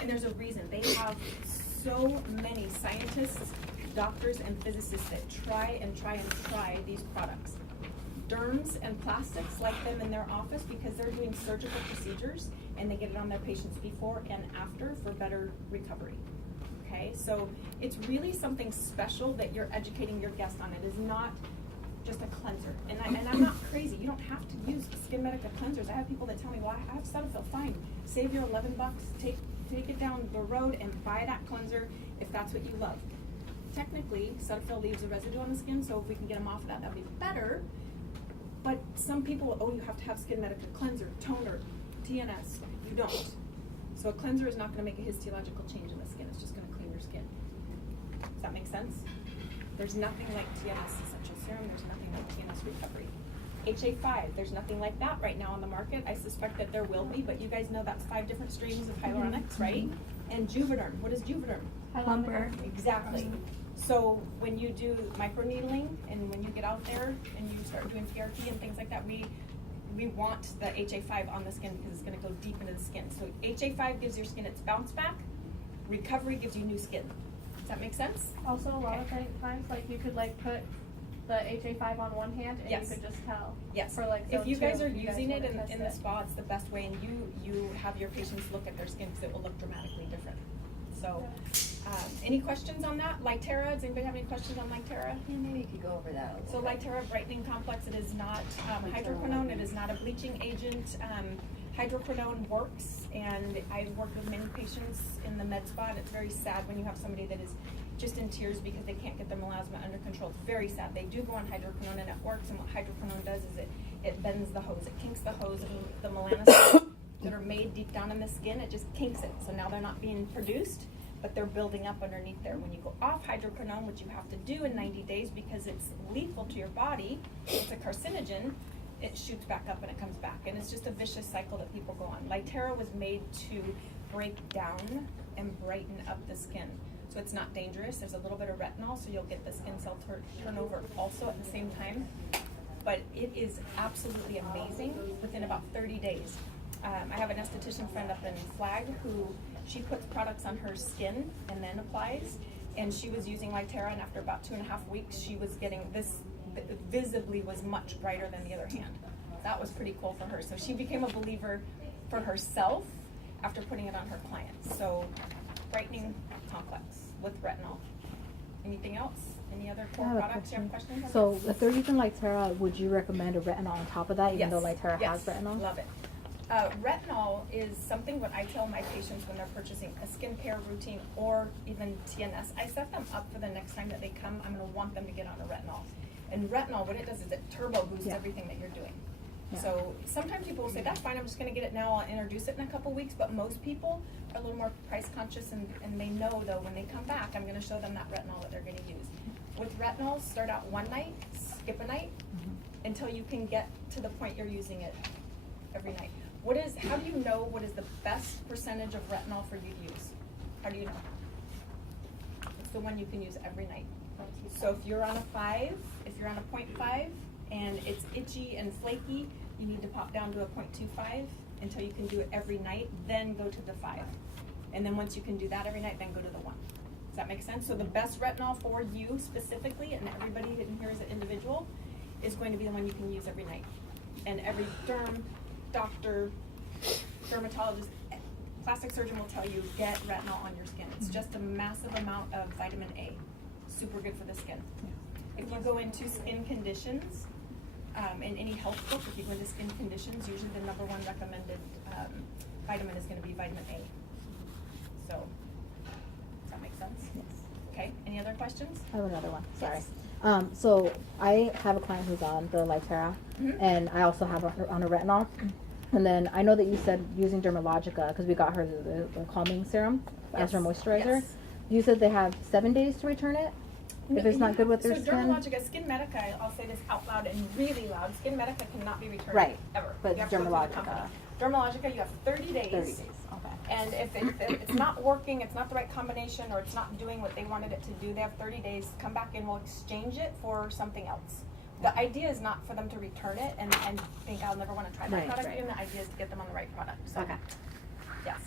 And there's a reason. They have so many scientists, doctors, and physicists that try these products. Derms and plastics like them in their office because they're doing surgical procedures and they get it on their patients before and after for better recovery. Okay, so it's really something special that you're educating your guest on. It is not just a cleanser. And I'm not crazy. You don't have to use SkinMedica cleansers. I have people that tell me, well, I have Cetaphil, fine. Save your $11, take it down the road and buy that cleanser if that's what you love. Technically, Cetaphil leaves a residue on the skin, so if we can get them off of that, that'd be better. But some people, oh, you have to have SkinMedica cleanser, toner, TNS. You don't. So a cleanser is not going to make a histological change in the skin. It's just going to clean your skin. Does that make sense? There's nothing like TNS essential serum. There's nothing like TNS recovery. HA5, there's nothing like that right now on the market. I suspect that there will be, but you guys know that's 5 different strains of hyaluronics, right? And Juvederm. What is Juvederm? Plumper. Exactly. So when you do microneedling and when you get out there and you start doing PRP and things like that, we want the HA5 on the skin because it's going to go deep into the skin. So HA5 gives your skin its bounce back. Recovery gives you new skin. Does that make sense? Also, a lot of times, like you could like put the HA5 on one hand and Yes. you could just tell. Yes. For like if you zone guys two, are if you using it wanna in test the it. spa, it's the best way, and you have your patients look at their skin because it will look dramatically different. So, any questions on that? Lytera, does anybody have any questions on Lytera? Yeah, maybe you could go over that a So little bit. Lytera Brightening Complex, it is not hydroquinone, it is not a bleaching agent. Hydroquinone works, and I've worked with many patients in the med spa, and it's very sad when you have somebody that is just in tears because they can't get their melasma under control. It's very sad. They do go on hydroquinone and it works, and what hydroquinone does is it bends the hose. It kinks the hose, and the melanocytes that are made deep down in the skin, it just kinks it. So now they're not being produced, but they're building up underneath there. When you go off hydroquinone, which you have to do in 90 days because it's lethal to your body, it's a carcinogen, it shoots back up and it comes back. And it's just a vicious cycle that people go on. Lytera was made to break down and brighten up the skin. So it's not dangerous. There's a little bit of retinol, so you'll get the skin cell turnover also at the same time. But it is absolutely amazing within about 30 days. I have an esthetician friend up in Flag who she puts products on her skin and then applies, and she was using Lytera, and after about 2.5 weeks she was getting this, visibly was much brighter than the other hand. That was pretty cool for her. So she became a believer for herself after putting it on her clients. So brightening complex with retinol. Anything else? Any other core products? You have questions on So that? if they're using Lytera, would you recommend a retinol on top of that, even though Lytera yes, has retinol? Love it. Retinol is something what I tell my patients when they're purchasing a skincare routine or even TNS. I set them up for the next time that they come. I'm going to want them to get on a retinol. And retinol, what it does is it turbo boosts everything that you're doing. Yeah. So sometimes people will say, that's fine, I'm just going to get it now, I'll introduce it in a couple weeks. But most people are a little more price conscious, and they know, though, when they come back, I'm going to show them that retinol that they're going to use. With retinol, start out one night, skip a night, until you can get to the point you're using it every night. How do you know what is the best percentage of retinol for you to use? How do you know? It's the one you can use every night. So if you're on a 5, if you're on a 0.5 and it's itchy and flaky, you need to pop down to a 0.25 until you can do it every night, then go to the 5. And then once you can do that every night, then go to the 1. Does that make sense? So the best retinol for you specifically, and everybody in here is an individual, is going to be the one you can use every night. And every derm, doctor, dermatologist, plastic surgeon will tell you, get retinol on your skin. It's just a massive amount of vitamin A. Super good for the skin. If you go into skin conditions, in any health book, if you go into skin conditions, usually the #1 recommended vitamin is going to be vitamin A. So, does that make sense? Yes. Okay, any other questions? I have another one. Sorry. Yes. So I have a client who's on the Lytera, and I also have her on a retinol. And then I know that you said using Dermalogica, because we got her the calming serum as her moisturizer. Yes. You said they have 7 days to return it if it's not good with their so skin. Dermalogica, SkinMedica, I'll say this out loud and really loud, SkinMedica cannot be returned Right. ever. But You have to go through the Dermalogica. company. Dermalogica, you have 30 days. 30 days. Okay. And if it's not working, it's not the right combination, or it's not doing what they wanted it to do, they have 30 days. Come back and we'll exchange it for something else. The idea is not for them to return it and think I'll never want to try that Right, product right. again. The idea is to get them on the right product. So, Okay. yes.